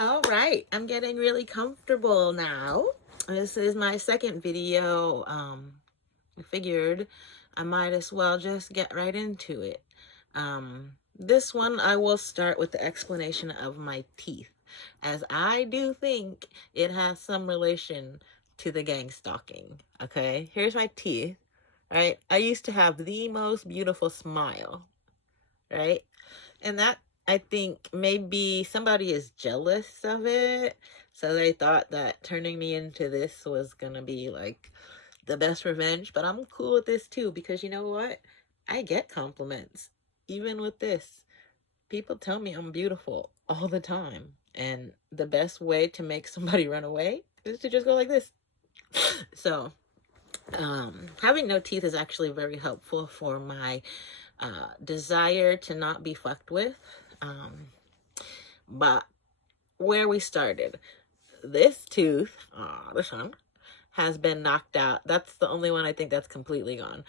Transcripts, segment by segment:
All right, I'm getting really comfortable now. This is my second video. I figured I might as well just get right into it. This one I will start with the explanation of my teeth, as I do think it has some relation to the gang stalking. Okay, here's my teeth, right? I used to have the most beautiful smile, right? And that, I think maybe somebody is jealous of it. So they thought that turning me into this was going to be like the best revenge. But I'm cool with this too, because you know what? I get compliments. Even with this, people tell me I'm beautiful all the time. And the best way to make somebody run away is to just go like this. So, having no teeth is actually very helpful for my desire to not be fucked with. But where we started, this tooth, this one, has been knocked out. That's the only one I think that's completely gone.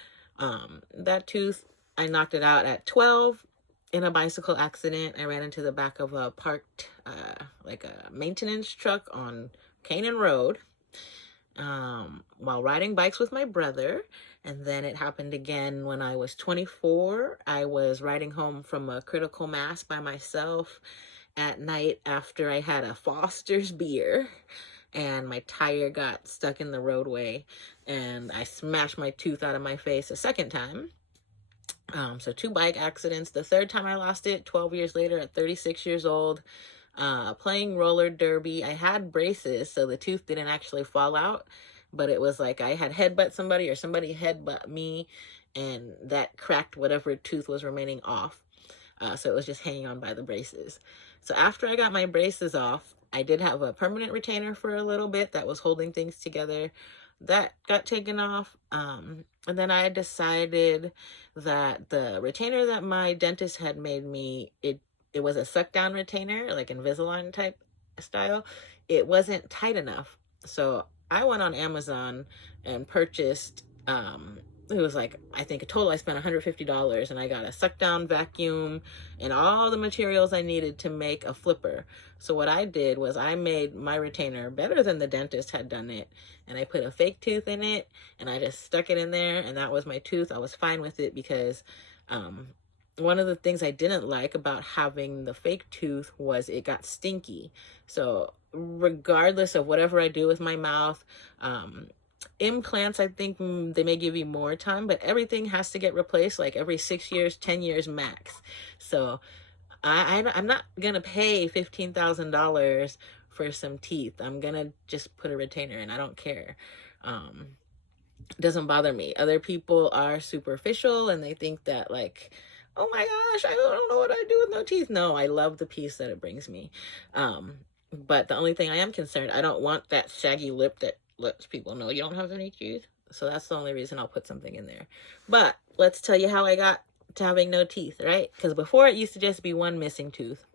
That tooth, I knocked it out at 12 in a bicycle accident. I ran into the back of a parked, like a maintenance truck on Canaan Road, while riding bikes with my brother. And then it happened again when I was 24. I was riding home from a critical mass by myself at night after I had a Foster's beer, and my tire got stuck in the roadway and I smashed my tooth out of my face a second time. So 2 bike accidents. The third time I lost it 12 years later at 36 years old, playing roller derby. I had braces, so the tooth didn't actually fall out, but it was like I had headbutt somebody or somebody headbutt me, and that cracked whatever tooth was remaining off. So it was just hanging on by the braces. So after I got my braces off, I did have a permanent retainer for a little bit that was holding things together. That got taken off. And then I decided that the retainer that my dentist had made me, it was a suck down retainer, like Invisalign type style. It wasn't tight enough. So I went on Amazon and purchased, it was like, I think a total I spent $150, and I got a suck down vacuum and all the materials I needed to make a flipper. So what I did was I made my retainer better than the dentist had done it, and I put a fake tooth in it and I just stuck it in there, and that was my tooth. I was fine with it because one of the things I didn't like about having the fake tooth was it got stinky. So regardless of whatever I do with my mouth, implants, I think they may give you more time, but everything has to get replaced like every 6 years, 10 years max. So I'm not going to pay $15,000 for some teeth. I'm going to just put a retainer in. I don't care. It doesn't bother me. Other people are superficial and they think that like, oh my gosh, I don't know what I do with no teeth. No, I love the peace that it brings me. But the only thing I am concerned, I don't want that shaggy lip that lets people know you don't have any teeth. So that's the only reason I'll put something in there. But let's tell you how I got to having no teeth, right? Because before it used to just be one missing tooth.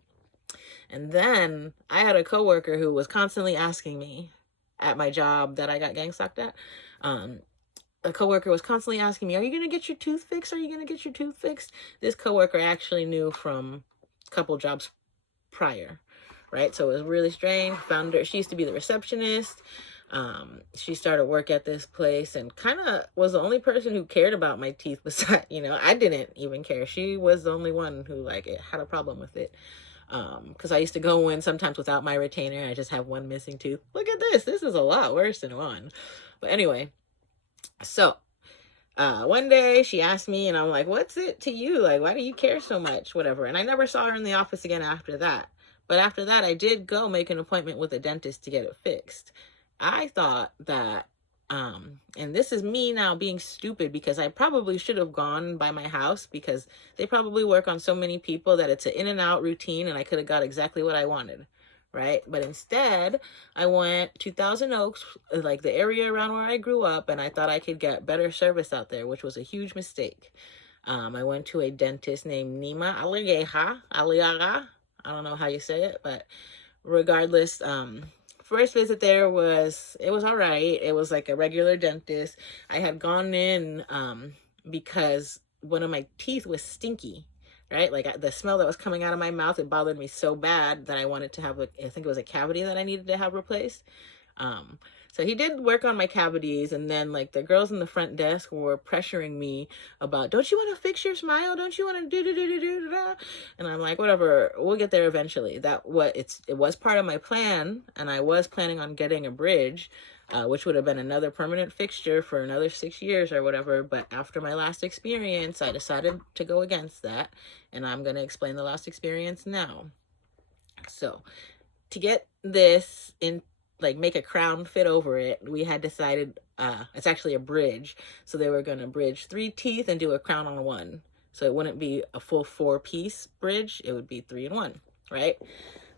And then I had a coworker who was constantly asking me at my job that I got gang stalked at. A coworker was constantly asking me, are you going to get your tooth fixed? Are you going to get your tooth fixed? This coworker actually knew from a couple jobs prior, right? So it was really strange. Found her. She used to be the receptionist. She started work at this place and kind of was the only person who cared about my teeth. Besides, I didn't even care. She was the only one who like had a problem with it. Because I used to go in sometimes without my retainer. I just have one missing tooth. Look at this. This is a lot worse than one. But anyway, so one day she asked me, and I'm like, what's it to you? Like, why do you care so much? Whatever. And I never saw her in the office again after that. But after that, I did go make an appointment with a dentist to get it fixed. I thought that, and this is me now being stupid because I probably should have gone by my house because they probably work on so many people that it's an in and out routine and I could have got exactly what I wanted, right? But instead, I went to Thousand Oaks, like the area around where I grew up, and I thought I could get better service out there, which was a huge mistake. I went to a dentist named Nima Aliaga. I don't know how you say it, but regardless, first visit there it was all right. It was like a regular dentist. I had gone in because one of my teeth was stinky. right? Like the smell that was coming out of my mouth, it bothered me so bad that I wanted to have, I think it was a cavity that I needed to have replaced. Um, so he did work on my cavities, and then like the girls in the front desk were pressuring me about, don't you want to fix your smile? Don't you want to do do do do do da? And I'm like, whatever, we'll get there eventually. It was part of my plan, and I was planning on getting a bridge, which would have been another permanent fixture for another 6 years or whatever. But after my last experience, I decided to go against that, and I'm going to explain the last experience now. So to get this in, like make a crown fit over it, we had decided it's actually a bridge, so they were going to bridge 3 teeth and do a crown on one, so it wouldn't be a full 4-piece bridge, it would be 3 in 1, right?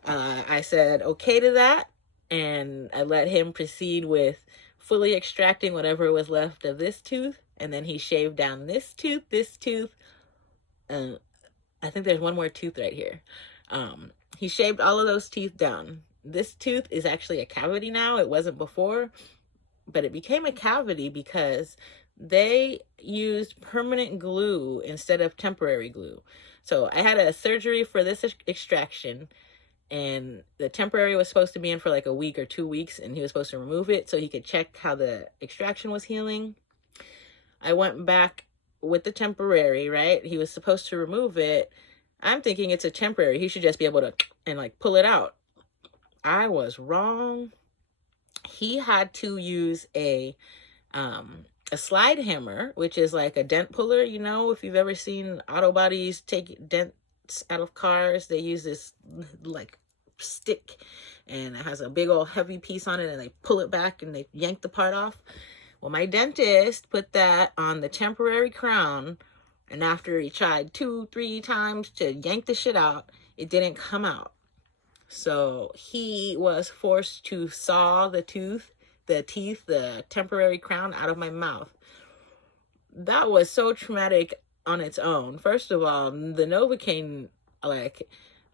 I said okay to that, and I let him proceed with fully extracting whatever was left of this tooth, and then he shaved down this tooth, and I think there's one more tooth right here. He shaved all of those teeth down. This tooth is actually a cavity now. It wasn't before, but it became a cavity because they used permanent glue instead of temporary glue. So I had a surgery for this extraction, and the temporary was supposed to be in for like a week or 2 weeks, and he was supposed to remove it so he could check how the extraction was healing. I went back with the temporary, right? He was supposed to remove it. I'm thinking it's a temporary. He should just be able to and like pull it out. I was wrong. He had to use a slide hammer, which is like a dent puller. You know, if you've ever seen auto bodies take dents out of cars, they use this like stick, and it has a big old heavy piece on it, and they pull it back and they yank the part off. Well, my dentist put that on the temporary crown, and after he tried 2-3 times to yank the shit out, it didn't come out. So he was forced to saw the teeth, the temporary crown out of my mouth. That was so traumatic on its own. First of all, the Novocaine, like,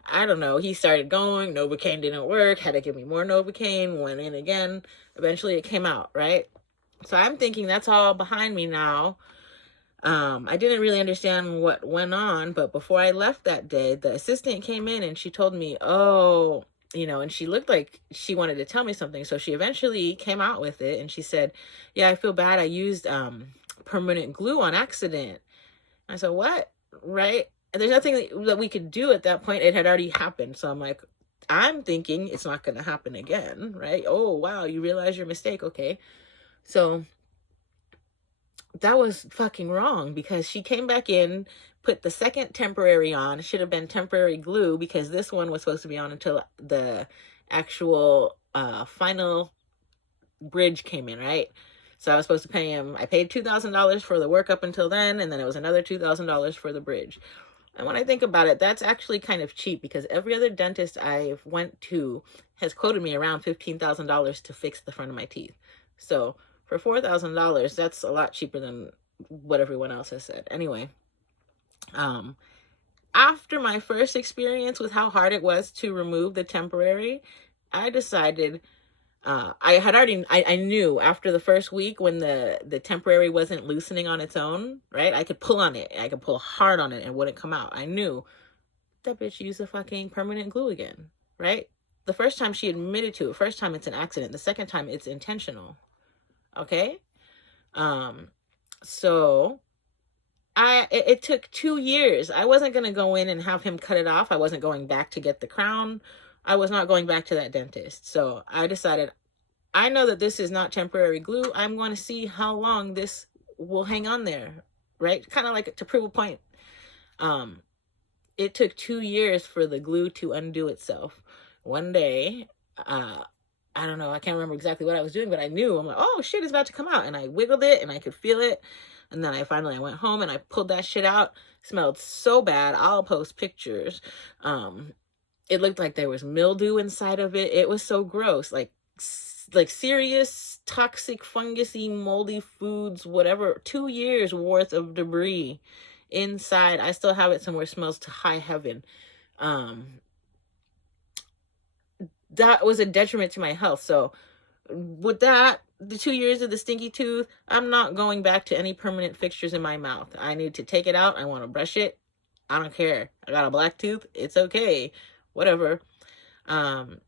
I don't know, he started going, Novocaine didn't work, had to give me more Novocaine, went in again. Eventually it came out, right? So I'm thinking that's all behind me now. I didn't really understand what went on, but before I left that day, the assistant came in and she told me, oh, you know, and she looked like she wanted to tell me something. So she eventually came out with it, and she said, yeah, I feel bad. I used permanent glue on accident. I said, what? Right? And there's nothing that we could do at that point. It had already happened. So I'm like, I'm thinking it's not going to happen again, right? Oh, wow, you realize your mistake. Okay. So that was fucking wrong, because she came back in, put the second temporary on. It should have been temporary glue, because this one was supposed to be on until the actual final bridge came in, right? So I was supposed to pay him, I paid $2,000 for the work up until then, and then it was another $2,000 for the bridge. And when I think about it, that's actually kind of cheap, because every other dentist I've went to has quoted me around $15,000 to fix the front of my teeth. So for $4,000, that's a lot cheaper than what everyone else has said. Anyway, after my first experience with how hard it was to remove the temporary, I decided, I knew after the first week, when the temporary wasn't loosening on its own, right? I could pull on it. I could pull hard on it and it wouldn't come out. I knew that bitch used the fucking permanent glue again, right? The first time she admitted to it. First time it's an accident. The second time it's intentional. Okay? So it took 2 years. I wasn't going to go in and have him cut it off. I wasn't going back to get the crown. I was not going back to that dentist. So I decided, I know that this is not temporary glue. I'm going to see how long this will hang on there, right? Kind of like to prove a point. It took 2 years for the glue to undo itself. One day, I don't know, I can't remember exactly what I was doing, but I knew, I'm like, oh shit, it's about to come out. And I wiggled it and I could feel it. And then I went home and I pulled that shit out. It smelled so bad. I'll post pictures. It looked like there was mildew inside of it. It was so gross, like serious toxic fungusy moldy foods, whatever. 2 years worth of debris inside. I still have it somewhere. Smells to high heaven. That was a detriment to my health. So with that, the 2 years of the stinky tooth, I'm not going back to any permanent fixtures in my mouth. I need to take it out. I want to brush it. I don't care. I got a black tooth. It's okay. Whatever. Um,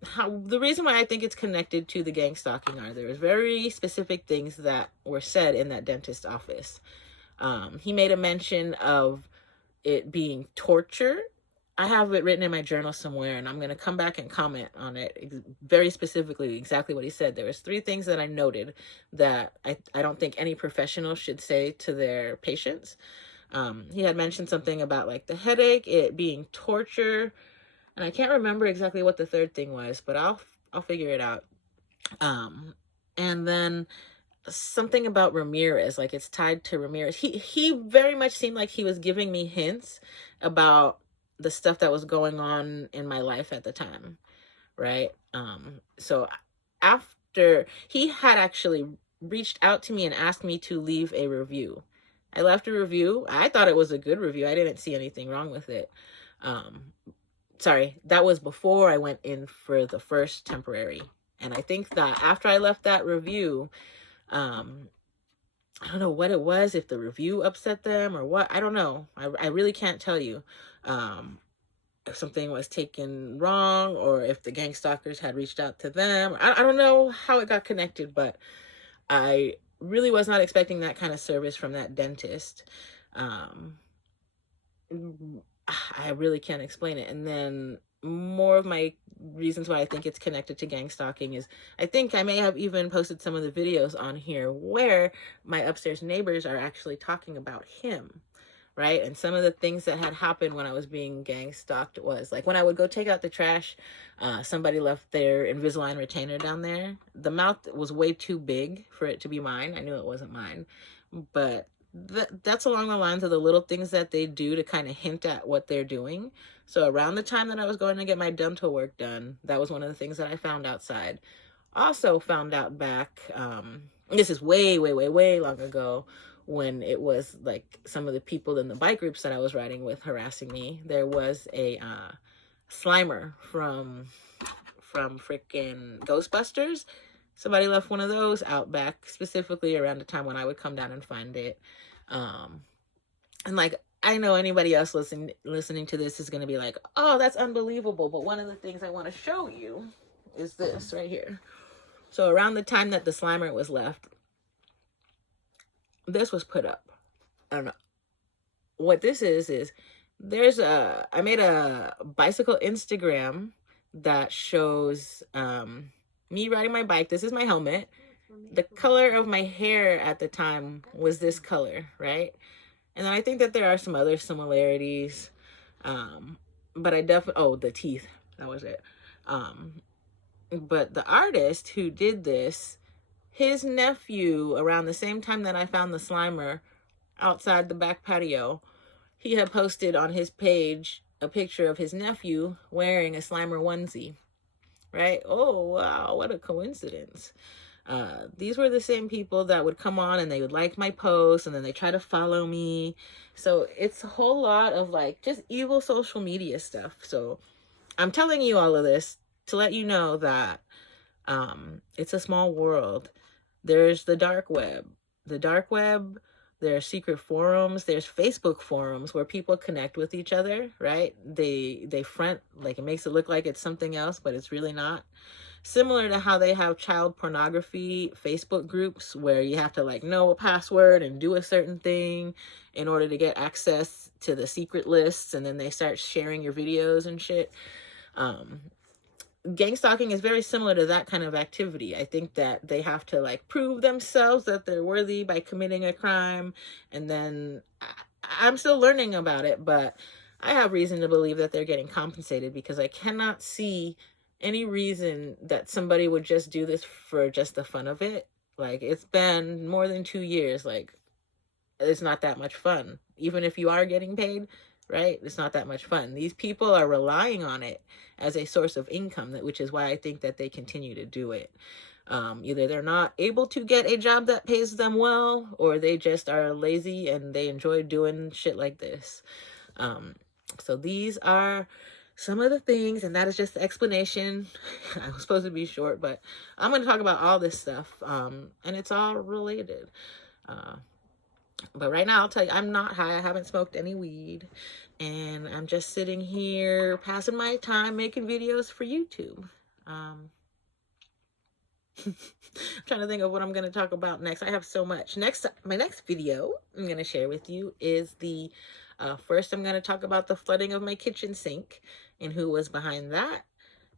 the reason why I think it's connected to the gang stalking are there's very specific things that were said in that dentist office. He made a mention of it being torture. I have it written in my journal somewhere, and I'm going to come back and comment on it very specifically, exactly what he said. There was 3 things that I noted that I don't think any professional should say to their patients. He had mentioned something about like the headache, it being torture, and I can't remember exactly what the 3rd thing was, but I'll figure it out. And then something about Ramirez, like it's tied to Ramirez. He very much seemed like he was giving me hints about the stuff that was going on in my life at the time, right? So after he had actually reached out to me and asked me to leave a review. I left a review. I thought it was a good review. I didn't see anything wrong with it. Sorry, that was before I went in for the first temporary. And I think that after I left that review, I don't know what it was, if the review upset them or what. I don't know. I really can't tell you if something was taken wrong or if the Gangstalkers had reached out to them. I don't know how it got connected, but I really was not expecting that kind of service from that dentist. I really can't explain it. And then more of my reasons why I think it's connected to gang stalking is I think I may have even posted some of the videos on here where my upstairs neighbors are actually talking about him, right? And some of the things that had happened when I was being gang stalked was like when I would go take out the trash, somebody left their Invisalign retainer down there. The mouth was way too big for it to be mine. I knew it wasn't mine, but that's along the lines of the little things that they do to kind of hint at what they're doing. So around the time that I was going to get my dental work done, that was one of the things that I found outside. Also found out back, this is way, way, way, way long ago, when it was like some of the people in the bike groups that I was riding with harassing me. There was a Slimer from freaking Ghostbusters. Somebody left one of those out back, specifically around the time when I would come down and find it. And like, I know anybody else listening to this is going to be like, oh, that's unbelievable. But one of the things I want to show you is this right here. So around the time that the Slimer was left, this was put up. I don't know. What this is I made a bicycle Instagram that shows me riding my bike. This is my helmet. The color of my hair at the time was this color, right? And then I think that there are some other similarities. But I definitely, the teeth, that was it. But the artist who did this, his nephew, around the same time that I found the Slimer outside the back patio, he had posted on his page a picture of his nephew wearing a Slimer onesie, right? Oh, wow, what a coincidence. These were the same people that would come on and they would like my posts and then they try to follow me. So it's a whole lot of like just evil social media stuff. So I'm telling you all of this to let you know that it's a small world. There's the dark web. The dark web, there are secret forums, there's Facebook forums where people connect with each other, right? They front, like it makes it look like it's something else, but it's really not. Similar to how they have child pornography Facebook groups where you have to like know a password and do a certain thing in order to get access to the secret lists, and then they start sharing your videos and shit. Gang stalking is very similar to that kind of activity. I think that they have to like prove themselves that they're worthy by committing a crime, and then I'm still learning about it, but I have reason to believe that they're getting compensated because I cannot see any reason that somebody would just do this for just the fun of it. Like, it's been more than 2 years. Like, it's not that much fun. Even if you are getting paid, right? It's not that much fun. These people are relying on it as a source of income, which is why I think that they continue to do it. Either they're not able to get a job that pays them well, or they just are lazy and they enjoy doing shit like this. So these are some of the things, and that is just the explanation. I was supposed to be short, but I'm going to talk about all this stuff, and it's all related. But right now, I'll tell you, I'm not high. I haven't smoked any weed. And I'm just sitting here passing my time making videos for YouTube. I'm trying to think of what I'm going to talk about next. I have so much. My next video I'm going to share with you is the first I'm going to talk about the flooding of my kitchen sink and who was behind that.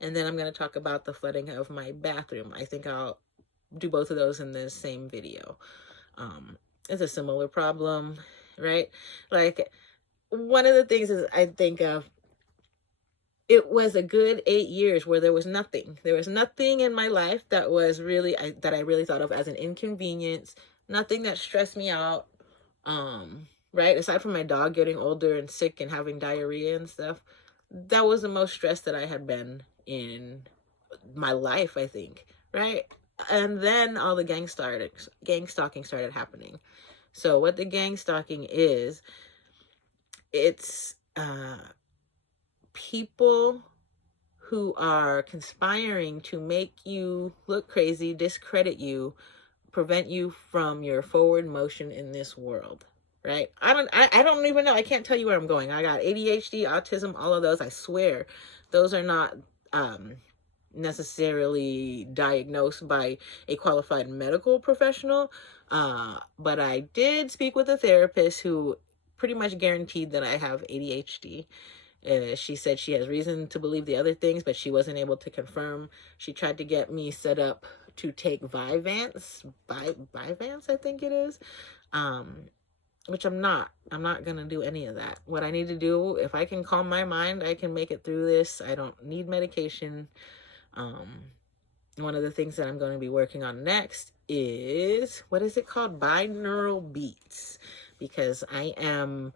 And then I'm going to talk about the flooding of my bathroom. I think I'll do both of those in the same video. It's a similar problem, right? Like, one of the things is I think of, it was a good 8 years where there was nothing. There was nothing in my life that was really, that I really thought of as an inconvenience. Nothing that stressed me out. Right? Aside from my dog getting older and sick and having diarrhea and stuff, that was the most stressed that I had been in my life, I think. Right? And then all the gang stalking started happening. So what the gang stalking is, it's people who are conspiring to make you look crazy, discredit you, prevent you from your forward motion in this world, right? I don't even know. I can't tell you where I'm going. I got ADHD, autism, all of those. I swear those are not necessarily diagnosed by a qualified medical professional. But I did speak with a therapist who pretty much guaranteed that I have ADHD. She said she has reason to believe the other things, but she wasn't able to confirm. She tried to get me set up to take Vyvanse, I think it is, which I'm not. I'm not going to do any of that. What I need to do, if I can calm my mind, I can make it through this. I don't need medication. One of the things that I'm going to be working on next is, what is it called? Binaural beats, because I am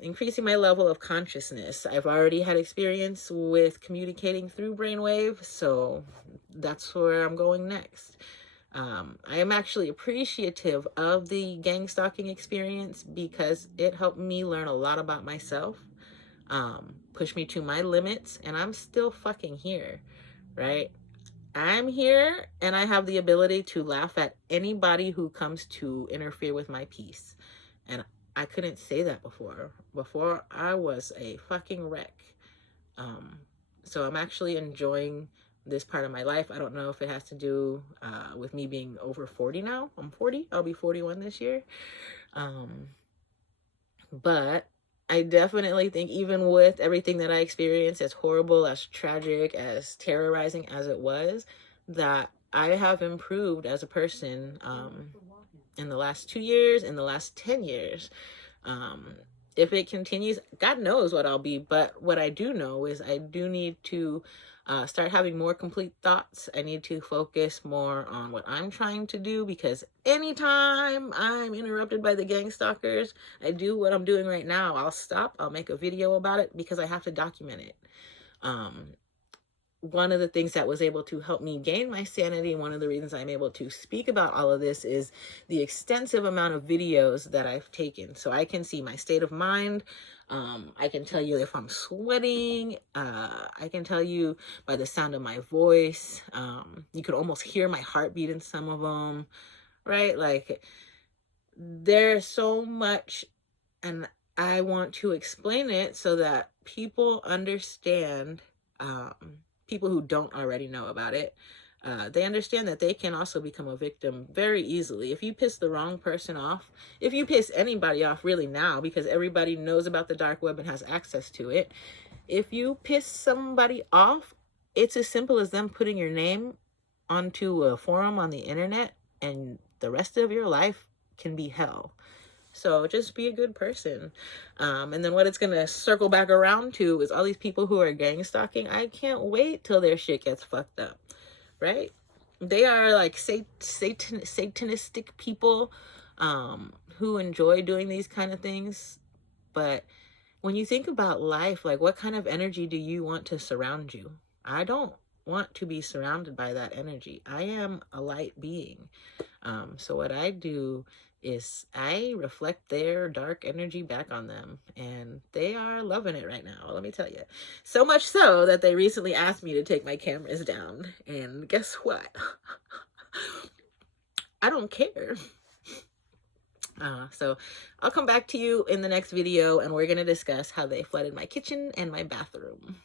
increasing my level of consciousness. I've already had experience with communicating through brainwave, so that's where I'm going next. I am actually appreciative of the gang stalking experience because it helped me learn a lot about myself, push me to my limits, and I'm still fucking here, right? I'm here and I have the ability to laugh at anybody who comes to interfere with my peace. And I couldn't say that before. Before, I was a fucking wreck. So I'm actually enjoying this part of my life. I don't know if it has to do with me being over 40 now. I'm 40. I'll be 41 this year. But I definitely think, even with everything that I experienced, as horrible, as tragic, as terrorizing as it was, that I have improved as a person in the last 2 years, in the last 10 years. If it continues, God knows what I'll be. But what I do know is I do need to start having more complete thoughts. I need to focus more on what I'm trying to do, because anytime I'm interrupted by the gang stalkers, I do what I'm doing right now. I'll stop, I'll make a video about it because I have to document it. One of the things that was able to help me gain my sanity, one of the reasons I'm able to speak about all of this, is the extensive amount of videos that I've taken. So I can see my state of mind. I can tell you if I'm sweating. I can tell you by the sound of my voice. You could almost hear my heartbeat in some of them, right? Like, there's so much, and I want to explain it so that people understand, people who don't already know about it, they understand that they can also become a victim very easily. If you piss the wrong person off, if you piss anybody off really now, because everybody knows about the dark web and has access to it, if you piss somebody off, it's as simple as them putting your name onto a forum on the internet, and the rest of your life can be hell. So just be a good person. And then what it's going to circle back around to is all these people who are gang stalking. I can't wait till their shit gets fucked up, right? They are like satanistic people who enjoy doing these kind of things. But when you think about life, like, what kind of energy do you want to surround you? I don't want to be surrounded by that energy. I am a light being. So what I do is I reflect their dark energy back on them, and they are loving it right now, let me tell you. So much so that they recently asked me to take my cameras down, and guess what? I don't care. So I'll come back to you in the next video, and we're going to discuss how they flooded my kitchen and my bathroom.